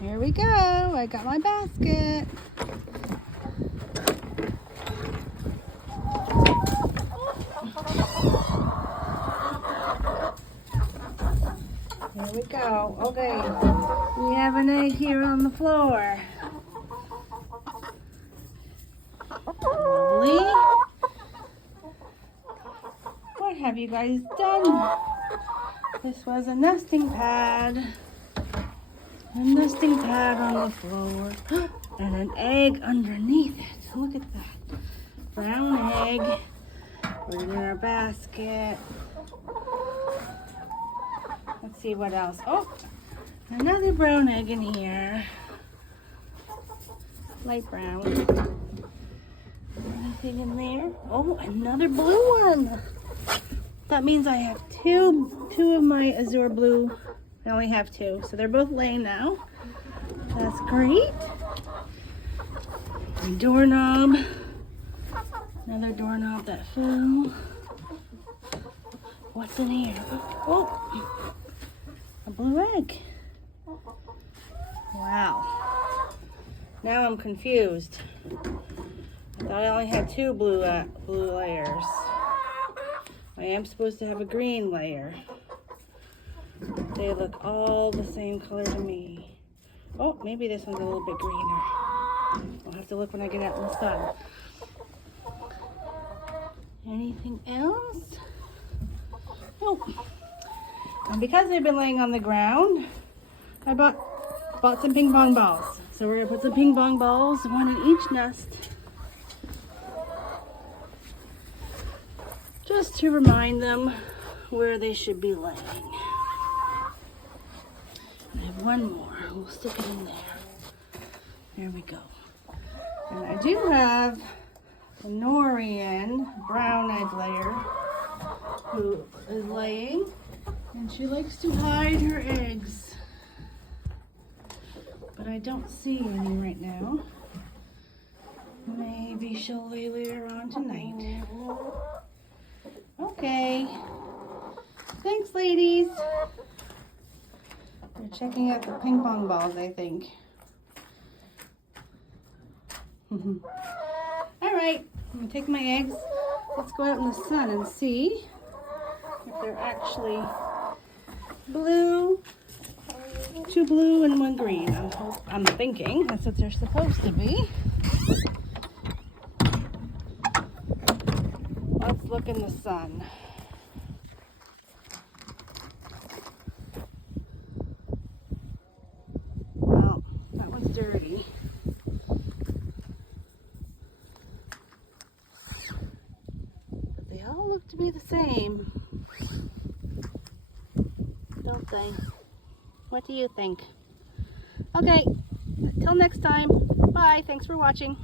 Here we go. I got my basket. Here we go. Okay, we have an egg here on the floor. Lovely. What have you guys done? This was a nesting pad. A nesting pad on the floor. And an egg underneath it. Look at that. Brown egg. Put it in our basket. Let's see what else. Oh, another brown egg in here. Light brown. Anything in there? Oh, another blue one. That means I have two of my azure blue. I only have two, so they're both laying now. That's great. A doorknob. Another doorknob that fell. What's in here? Oh, a blue egg. Wow. Now I'm confused. I thought I only had two blue layers. I am supposed to have a green layer. They look all the same color to me. Oh, maybe this one's a little bit greener. I'll have to look when I get out in the sun. Anything else? Nope. And because they've been laying on the ground, I bought some ping pong balls. So we're gonna put some ping pong balls, one in each nest. Just to remind them where they should be laying. I have one more. We'll stick it in there. There we go. And I do have a Norian brown egg layer who is laying, and she likes to hide her eggs. But I don't see any right now. Maybe she'll lay later on tonight. Okay. Thanks, ladies. They're checking out the ping pong balls, I think. All right, I'm gonna take my eggs. Let's go out in the sun and see if they're actually blue. Two blue and one green. I'm thinking that's what they're supposed to be. Let's look in the sun. Well, that one's dirty. But they all look to be the same, don't they? What do you think? Okay, until next time. Bye. Thanks for watching.